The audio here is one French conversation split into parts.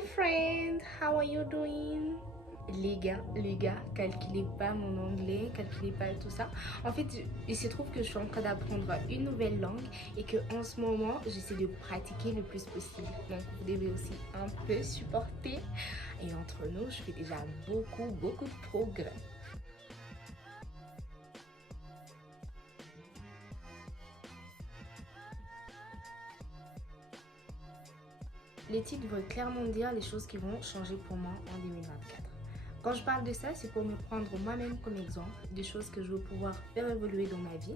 Hi friend, how are you doing? Les gars, calculez pas mon anglais, calculez pas tout ça. En fait, il se trouve que je suis en train d'apprendre une nouvelle langue et que en ce moment, j'essaie de pratiquer le plus possible. Donc, vous devez aussi un peu supporter. Et entre nous, je fais déjà beaucoup de progrès. Les titres veulent clairement dire les choses qui vont changer pour moi en 2024. Quand je parle de ça, c'est pour me prendre moi-même comme exemple des choses que je veux pouvoir faire évoluer dans ma vie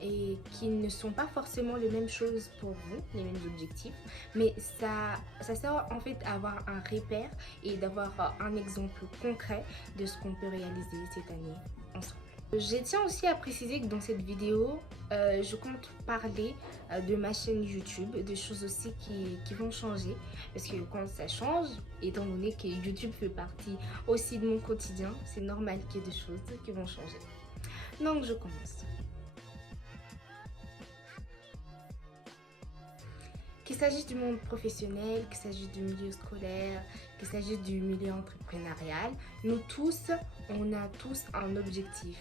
et qui ne sont pas forcément les mêmes choses pour vous, les mêmes objectifs, mais ça sert en fait à avoir un repère et d'avoir un exemple concret de ce qu'on peut réaliser cette année ensemble. Je tiens aussi à préciser que dans cette vidéo, je compte parler de ma chaîne YouTube, des choses aussi qui vont changer. Parce que quand ça change, étant donné que YouTube fait partie aussi de mon quotidien, c'est normal qu'il y ait des choses qui vont changer. Donc je commence. Qu'il s'agisse du monde professionnel, qu'il s'agisse du milieu scolaire, qu'il s'agisse du milieu entrepreneurial, nous tous, on a tous un objectif.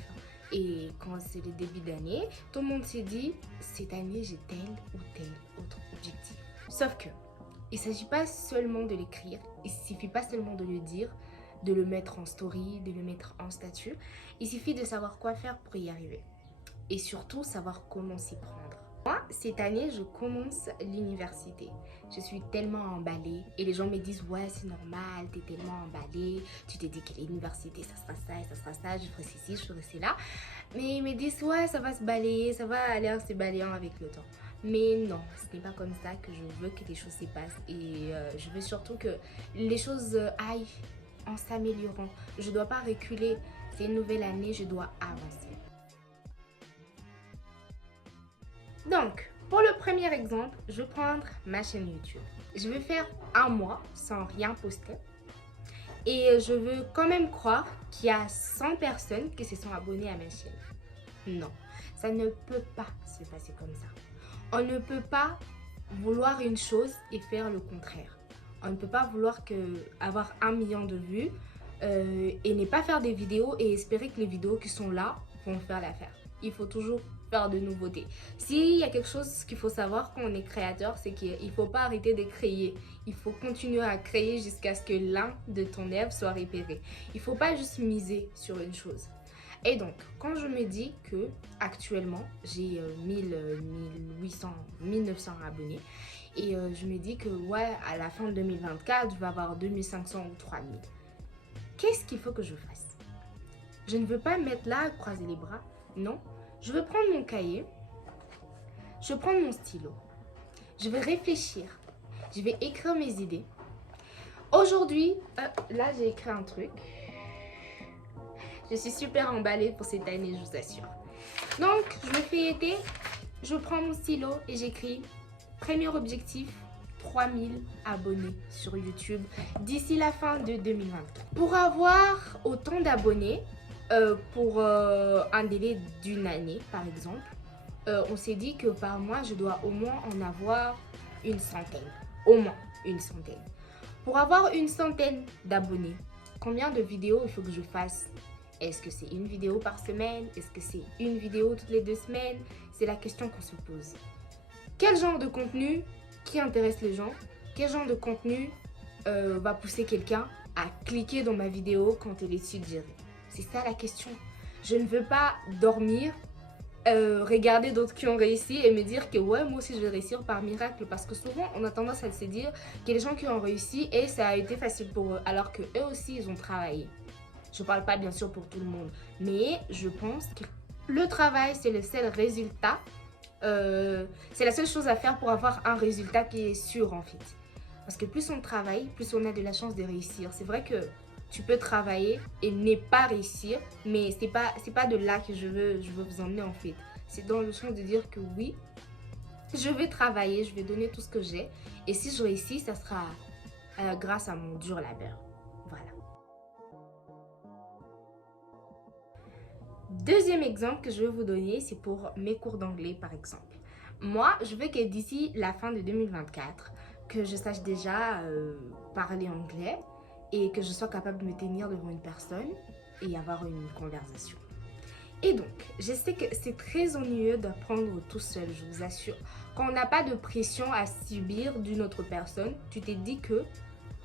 Et quand c'est le début d'année, tout le monde s'est dit, cette année j'ai tel ou tel autre objectif. Sauf que, il ne s'agit pas seulement de l'écrire, il ne suffit pas seulement de le dire, de le mettre en story, de le mettre en statut. Il suffit de savoir quoi faire pour y arriver. Et surtout, savoir comment s'y prendre. Moi, cette année, je commence l'université. Je suis tellement emballée et les gens me disent « Ouais, c'est normal, t'es tellement emballée. Tu t'es dit que l'université, ça sera ça et ça sera ça. Je ferai ceci, je ferai cela. » Mais ils me disent « Ouais, ça va se balayer, ça va aller en se balayant avec le temps. » Mais non, ce n'est pas comme ça que je veux que les choses se passent. Et je veux surtout que les choses aillent en s'améliorant. Je ne dois pas reculer. C'est une nouvelle année, je dois avancer. Donc, pour le premier exemple, je vais prendre ma chaîne YouTube. Je vais faire un mois sans rien poster. Et je veux quand même croire qu'il y a 100 personnes qui se sont abonnées à ma chaîne. Non, ça ne peut pas se passer comme ça. On ne peut pas vouloir une chose et faire le contraire. On ne peut pas vouloir avoir 1 million de vues et ne pas faire des vidéos et espérer que les vidéos qui sont là vont faire l'affaire. Il faut toujours faire de nouveautés. S'il y a quelque chose qu'il faut savoir quand on est créateur, c'est qu'il ne faut pas arrêter de créer. Il faut continuer à créer jusqu'à ce que l'un de ton œuvre soit repéré. Il ne faut pas juste miser sur une chose. Et donc, quand je me dis que actuellement j'ai 1800, 1900 abonnés, et je me dis que ouais, à la fin de 2024, je vais avoir 2500 ou 3000. Qu'est-ce qu'il faut que je fasse? Je ne veux pas me mettre là à croiser les bras, non. Je vais prendre mon cahier, je vais prendre mon stylo, je vais réfléchir, je vais écrire mes idées. Aujourd'hui, là j'ai écrit un truc. Je suis super emballée pour cette année, je vous assure. Donc, je me fais aider, je prends mon stylo et j'écris premier objectif, 3000 abonnés sur YouTube d'ici la fin de 2024. Pour avoir autant d'abonnés, pour un délai d'une année par exemple, on s'est dit que par mois je dois au moins en avoir une centaine, au moins une centaine. Pour avoir une centaine d'abonnés, combien de vidéos il faut que je fasse? Est-ce que c'est une vidéo par semaine? Est-ce que c'est une vidéo toutes les 2 semaines? C'est la question qu'on se pose. Quel genre de contenu qui intéresse les gens? Quel genre de contenu va pousser quelqu'un à cliquer dans ma vidéo quand elle est suggérée? C'est ça la question. Je ne veux pas dormir, regarder d'autres qui ont réussi et me dire que ouais, moi aussi je vais réussir par miracle. Parce que souvent, on a tendance à se dire qu'il y a des gens qui ont réussi et ça a été facile pour eux. Alors que eux aussi, ils ont travaillé. Je ne parle pas bien sûr pour tout le monde. Mais je pense que le travail, c'est le seul résultat. C'est la seule chose à faire pour avoir un résultat qui est sûr en fait. Parce que plus on travaille, plus on a de la chance de réussir. C'est vrai que tu peux travailler et ne pas réussir, mais c'est pas de là que je veux vous emmener en fait. C'est dans le sens de dire que oui, je vais travailler, je vais donner tout ce que j'ai. Et si je réussis, ça sera grâce à mon dur labeur. Voilà. Deuxième exemple que je vais vous donner, c'est pour mes cours d'anglais par exemple. Moi, je veux que d'ici la fin de 2024, que je sache déjà parler anglais et que je sois capable de me tenir devant une personne et avoir une conversation. Et donc, je sais que c'est très ennuyeux d'apprendre tout seul, je vous assure. Quand on n'a pas de pression à subir d'une autre personne, tu t'es dit que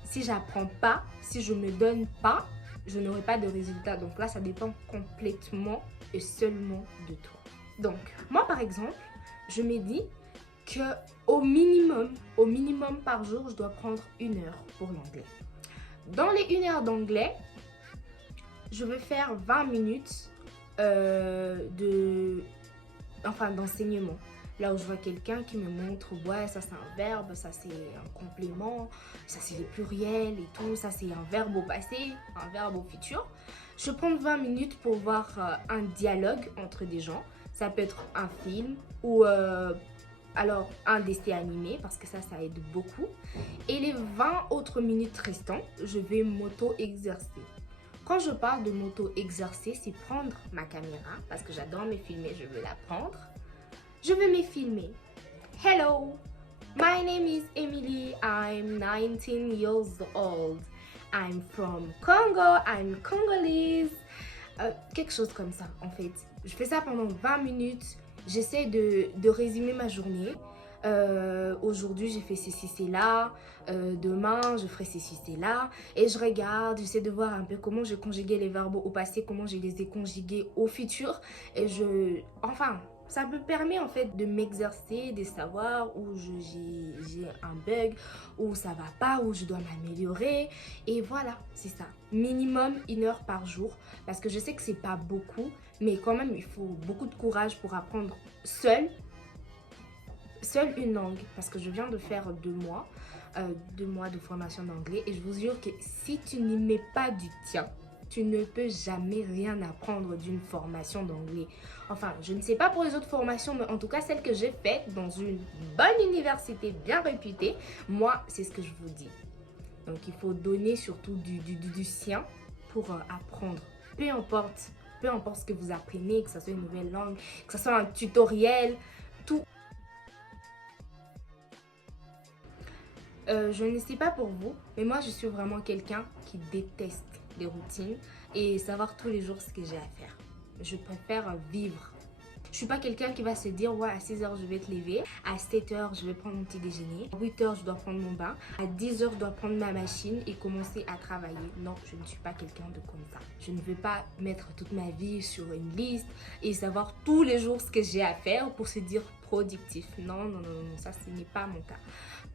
si j'apprends pas, si je me donne pas, je n'aurai pas de résultat. Donc là, ça dépend complètement et seulement de toi. Donc, moi par exemple, je me dis que au minimum par jour, je dois prendre 1 heure pour l'anglais. Dans les 1 heure d'anglais, je veux faire 20 minutes d'enseignement. Là où je vois quelqu'un qui me montre, ouais, ça c'est un verbe, ça c'est un complément, ça c'est le pluriel et tout, ça c'est un verbe au passé, un verbe au futur. Je prends 20 minutes pour voir un dialogue entre des gens. Ça peut être un film ou alors un dessin animé parce que ça aide beaucoup. Et les 20 autres minutes restantes, je vais m'auto-exercer. Quand je parle de m'auto-exercer, c'est prendre ma caméra parce que j'adore me filmer, je veux la prendre. Je vais me filmer. Hello, my name is Emily, I'm 19 years old. I'm from Congo, I'm Congolese. Quelque chose comme ça en fait. Je fais ça pendant 20 minutes. J'essaie de résumer ma journée. Aujourd'hui j'ai fait ceci, cela. Demain je ferai ceci, cela. Et je regarde, j'essaie de voir un peu comment j'ai conjugué les verbes au passé, comment je les ai conjugués au futur. Et ça me permet en fait de m'exercer, de savoir où j'ai un bug, où ça va pas, où je dois m'améliorer. Et voilà, c'est ça. Minimum 1 heure par jour. Parce que je sais que c'est pas beaucoup, mais quand même il faut beaucoup de courage pour apprendre seule une langue. Parce que je viens de faire 2 mois de formation d'anglais. Et je vous jure que si tu n'y mets pas du tien, tu ne peux jamais rien apprendre d'une formation d'anglais. Enfin, je ne sais pas pour les autres formations, mais en tout cas, celle que j'ai faite dans une bonne université bien réputée, moi, c'est ce que je vous dis. Donc, il faut donner surtout du sien pour apprendre. Peu importe ce que vous apprenez, que ce soit une nouvelle langue, que ce soit un tutoriel, tout. Je ne sais pas pour vous, mais moi, je suis vraiment quelqu'un qui déteste les routines et savoir tous les jours ce que j'ai à faire. Je préfère vivre. Je suis pas quelqu'un qui va se dire ouais, à 6h je vais te lever, à 7h je vais prendre mon petit déjeuner, à 8h je dois prendre mon bain, à 10h je dois prendre ma machine et commencer à travailler. Non, je ne suis pas quelqu'un de comme ça. Je ne veux pas mettre toute ma vie sur une liste et savoir tous les jours ce que j'ai à faire pour se dire productif. Non, non, non, non, ça ce n'est pas mon cas.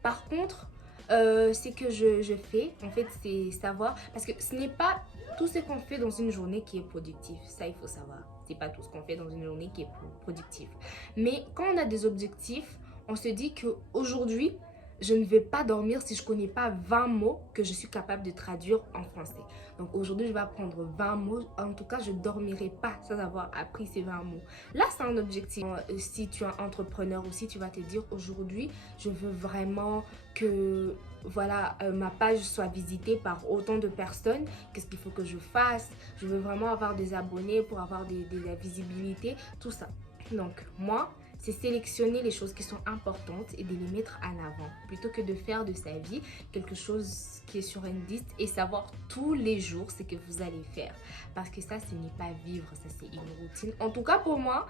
Par contre, c'est que je fais, en fait, c'est savoir, parce que ce n'est pas tout ce qu'on fait dans une journée qui est productif, ça il faut savoir, c'est pas tout ce qu'on fait dans une journée qui est productif, mais quand on a des objectifs, on se dit qu'aujourd'hui, je ne vais pas dormir si je connais pas 20 mots que je suis capable de traduire en français. Donc aujourd'hui, je vais apprendre 20 mots. En tout cas, je ne dormirai pas sans avoir appris ces 20 mots. Là, c'est un objectif. Si tu es un entrepreneur aussi, tu vas te dire aujourd'hui, je veux vraiment que voilà, ma page soit visitée par autant de personnes. Qu'est-ce qu'il faut que je fasse? Je veux vraiment avoir des abonnés pour avoir de la visibilité, tout ça. Donc moi, c'est sélectionner les choses qui sont importantes et de les mettre en avant plutôt que de faire de sa vie quelque chose qui est sur une liste et savoir tous les jours ce que vous allez faire, parce que ça, ce n'est pas vivre, ça c'est une routine. En tout cas pour moi,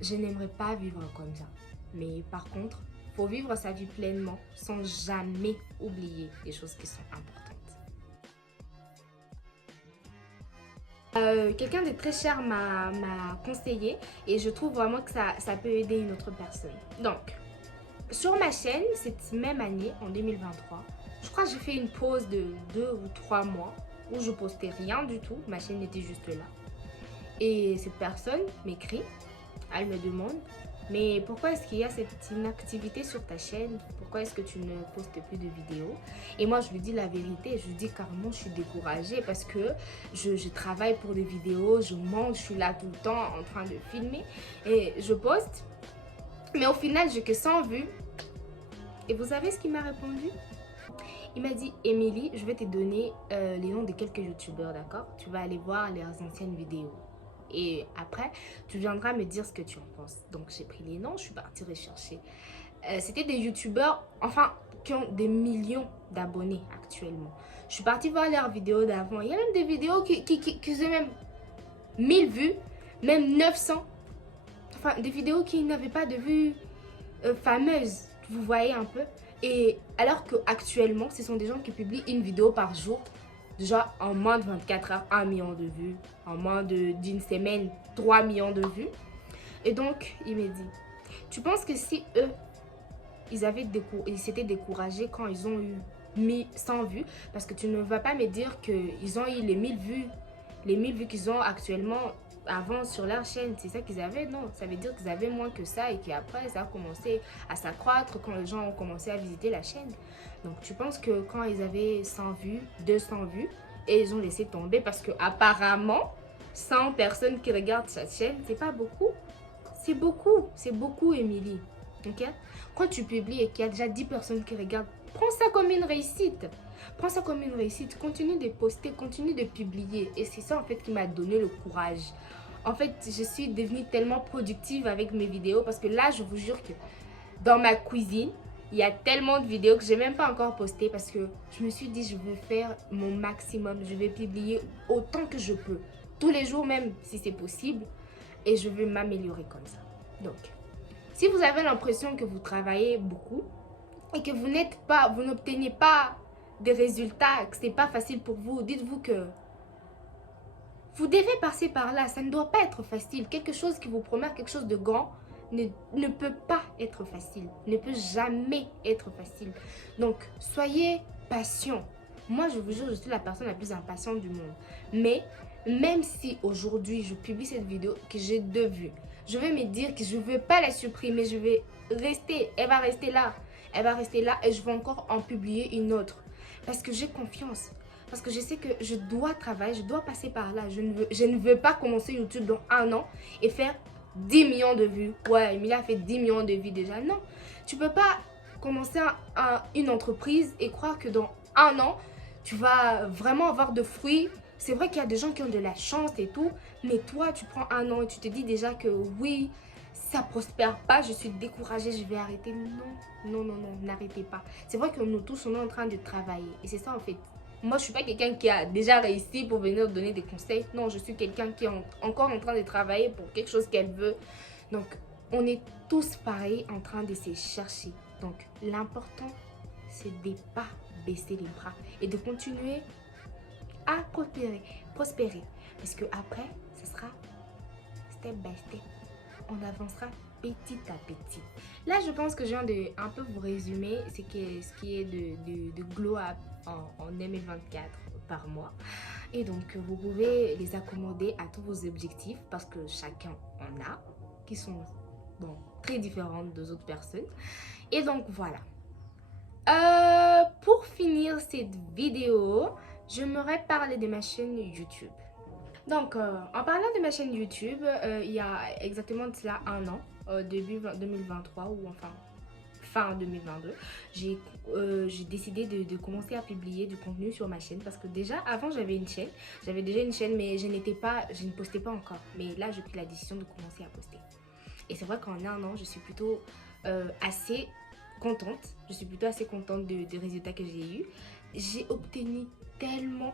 je n'aimerais pas vivre comme ça, mais par contre, il faut vivre sa vie pleinement sans jamais oublier les choses qui sont importantes. Quelqu'un de très cher m'a conseillé et je trouve vraiment que ça peut aider une autre personne. Donc, sur ma chaîne, cette même année, en 2023, je crois que j'ai fait une pause de 2 ou 3 mois où je postais rien du tout. Ma chaîne était juste là. Et cette personne m'écrit, elle me demande: mais pourquoi est-ce qu'il y a cette inactivité sur ta chaîne? Pourquoi est-ce que tu ne postes plus de vidéos? Et moi, je lui dis la vérité. Je lui dis carrément, je suis découragée parce que je travaille pour des vidéos, je mange, je suis là tout le temps en train de filmer et je poste. Mais au final, j'ai que 100 vues. Et vous savez ce qu'il m'a répondu? Il m'a dit: Emily, je vais te donner les noms de quelques youtubeurs, d'accord? Tu vas aller voir leurs anciennes vidéos. Et après, tu viendras me dire ce que tu en penses. Donc, j'ai pris les noms, je suis partie rechercher C'était des youtubeurs, enfin, qui ont des millions d'abonnés actuellement. Je suis partie voir leurs vidéos d'avant. Il y a même des vidéos qui faisaient même 1000 vues, même 900. Enfin, des vidéos qui n'avaient pas de vues fameuses. Vous voyez un peu. Et alors qu'actuellement, ce sont des gens qui publient une vidéo par jour. Déjà, en moins de 24 heures, 1 million de vues. En moins d'une semaine, 3 millions de vues. Et donc, il m'a dit, tu penses que si eux, ils s'étaient découragés quand ils ont eu 100 vues, parce que tu ne vas pas me dire qu'ils ont eu les 1000 vues, qu'ils ont actuellement avant sur leur chaîne, c'est ça qu'ils avaient? Non, ça veut dire qu'ils avaient moins que ça et qu'après ça a commencé à s'accroître quand les gens ont commencé à visiter la chaîne. Donc tu penses que quand ils avaient 100 vues, 200 vues, et ils ont laissé tomber parce que apparemment 100 personnes qui regardent cette chaîne, c'est pas beaucoup. C'est beaucoup, Émilie. Ok? Quand tu publies et qu'il y a déjà 10 personnes qui regardent, prends ça comme une réussite. Prends ça comme une réussite. Continue de poster, continue de publier. Et c'est ça en fait qui m'a donné le courage. En fait, je suis devenue tellement productive avec mes vidéos parce que là, je vous jure que dans ma cuisine, il y a tellement de vidéos que je n'ai même pas encore postées parce que je me suis dit, je veux faire mon maximum. Je vais publier autant que je peux. Tous les jours même, si c'est possible. Et je veux m'améliorer comme ça. Donc, si vous avez l'impression que vous travaillez beaucoup et que vous n'obtenez pas des résultats, que ce n'est pas facile pour vous, dites-vous que vous devez passer par là. Ça ne doit pas être facile. Quelque chose qui vous promet quelque chose de grand ne peut pas être facile. Ne peut jamais être facile. Donc, soyez patient. Moi, je vous jure, je suis la personne la plus impatiente du monde. Mais, même si aujourd'hui, je publie cette vidéo que j'ai 2 vues, je vais me dire que je ne veux pas la supprimer. Je vais rester. Elle va rester là. Elle va rester là et je vais encore en publier une autre. Parce que j'ai confiance. Parce que je sais que je dois travailler, je dois passer par là. Je ne veux pas commencer YouTube dans 1 an et faire 10 millions de vues. Ouais, Emilie a fait 10 millions de vues déjà. Non, tu peux pas commencer une entreprise et croire que dans 1 an, tu vas vraiment avoir de fruits. C'est vrai qu'il y a des gens qui ont de la chance et tout, mais toi, tu prends 1 an et tu te dis déjà que oui, ça prospère pas, je suis découragée, je vais arrêter. Non, n'arrêtez pas. C'est vrai que nous tous, on est en train de travailler et c'est ça en fait. Moi, je ne suis pas quelqu'un qui a déjà réussi pour venir donner des conseils. Non, je suis quelqu'un qui est encore en train de travailler pour quelque chose qu'elle veut. Donc, on est tous pareils en train de se chercher. Donc, l'important, c'est de ne pas baisser les bras et de continuer à prospérer. Parce qu'après, ce sera step by step. On avancera petit à petit. Là, je pense que je viens de un peu vous résumer ce qui est de glow up en 2024 par mois. Et donc, vous pouvez les accommoder à tous vos objectifs parce que chacun en a, qui sont bon, très différentes des autres personnes. Et donc, voilà. Pour finir cette vidéo, j'aimerais parler de ma chaîne YouTube. Donc, en parlant de ma chaîne YouTube, il y a exactement de cela 1 an, début 2023 ou enfin fin 2022, j'ai décidé de commencer à publier du contenu sur ma chaîne parce que déjà avant j'avais déjà une chaîne mais je ne postais pas encore. Mais là j'ai pris la décision de commencer à poster. Et c'est vrai qu'en 1 an je suis plutôt assez contente. Je suis plutôt assez contente des résultats que j'ai eus. J'ai obtenu tellement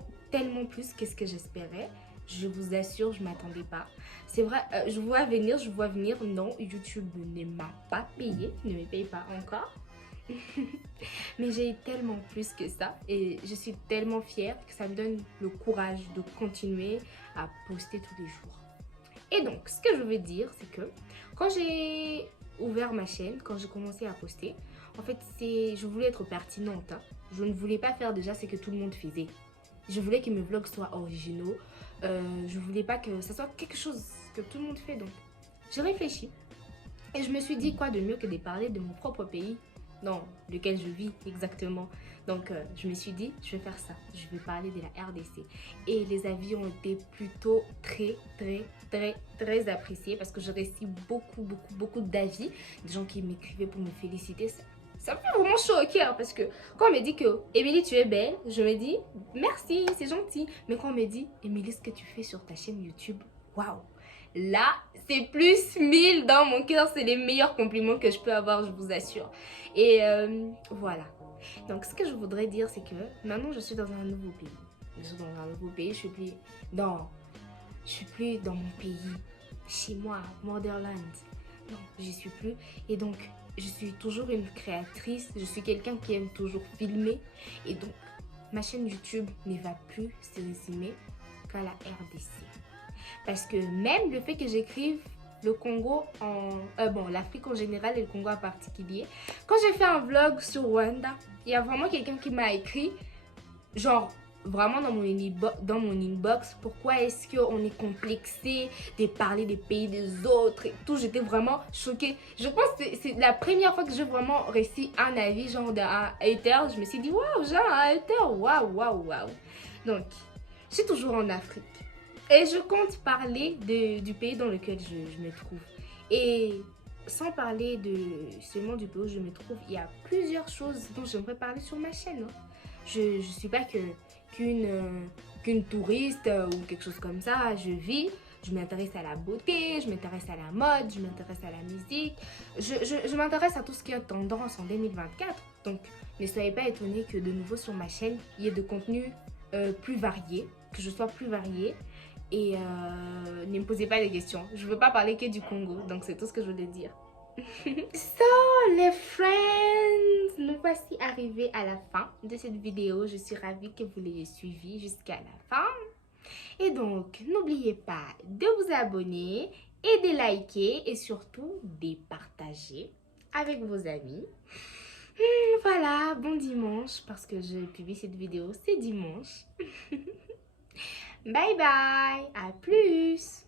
plus que ce que j'espérais. Je vous assure, je ne m'attendais pas. C'est vrai, je vois venir. Non, YouTube ne m'a pas payé, ne me paye pas encore. Mais j'ai eu tellement plus que ça. Et je suis tellement fière que ça me donne le courage de continuer à poster tous les jours. Et donc, ce que je veux dire, c'est que quand j'ai ouvert ma chaîne, quand j'ai commencé à poster, en fait, je voulais être pertinente. Hein. Je ne voulais pas faire déjà ce que tout le monde faisait. Je voulais que mes vlogs soient originaux. Je voulais pas que ça soit quelque chose que tout le monde fait. Donc, j'ai réfléchi. Et je me suis dit quoi de mieux que de parler de mon propre pays, dans lequel je vis exactement. Donc, je me suis dit, je vais faire ça. Je vais parler de la RDC. Et les avis ont été plutôt très appréciés parce que j'ai reçu beaucoup d'avis. Des gens qui m'écrivaient pour me féliciter. Ça me fait vraiment chaud au cœur parce que quand on me dit que Émilie tu es belle, je me dis merci, c'est gentil. Mais quand on me dit Émilie ce que tu fais sur ta chaîne YouTube, waouh, là, c'est plus 1000 dans mon cœur. C'est les meilleurs compliments que je peux avoir, je vous assure. Et voilà. Donc, ce que je voudrais dire, c'est que maintenant, je suis dans un nouveau pays. Je suis dans un nouveau pays, je suis plus dans mon pays, chez moi, Motherland. Non, j'y suis plus. Et donc, je suis toujours une créatrice. Je suis quelqu'un qui aime toujours filmer. Et donc, ma chaîne YouTube ne va plus se résumer qu'à la RDC. Parce que même le fait que j'écrive le Congo l'Afrique en général et le Congo en particulier. Quand j'ai fait un vlog sur Rwanda, il y a vraiment quelqu'un qui m'a écrit, genre vraiment dans mon inbox, pourquoi est-ce qu'on est complexé de parler des pays des autres et tout. J'étais vraiment choquée. Je pense que c'est la première fois que j'ai vraiment réussi un avis, genre d'un hater. Je me suis dit, waouh, genre un hater, waouh, waouh, waouh. Donc, je suis toujours en Afrique. Et je compte parler du pays dans lequel je me trouve. Et sans parler seulement du pays où je me trouve, il y a plusieurs choses dont j'aimerais parler sur ma chaîne. Hein. Je ne suis pas qu'une touriste ou quelque chose comme ça. Je vis, je m'intéresse à la beauté, je m'intéresse à la mode, je m'intéresse à la musique. Je m'intéresse à tout ce qui est tendance en 2024. Donc, ne soyez pas étonnés que de nouveau sur ma chaîne, il y ait de contenus plus variés, que je sois plus variée. Et ne me posez pas des questions. Je ne veux pas parler que du Congo. Donc, c'est tout ce que je voulais dire. So, les friends, nous voici arrivés à la fin de cette vidéo. Je suis ravie que vous l'ayez suivi jusqu'à la fin. Et donc, n'oubliez pas de vous abonner et de liker et surtout de partager avec vos amis. Voilà, bon dimanche parce que je publie cette vidéo, c'est dimanche. Bye bye, à plus.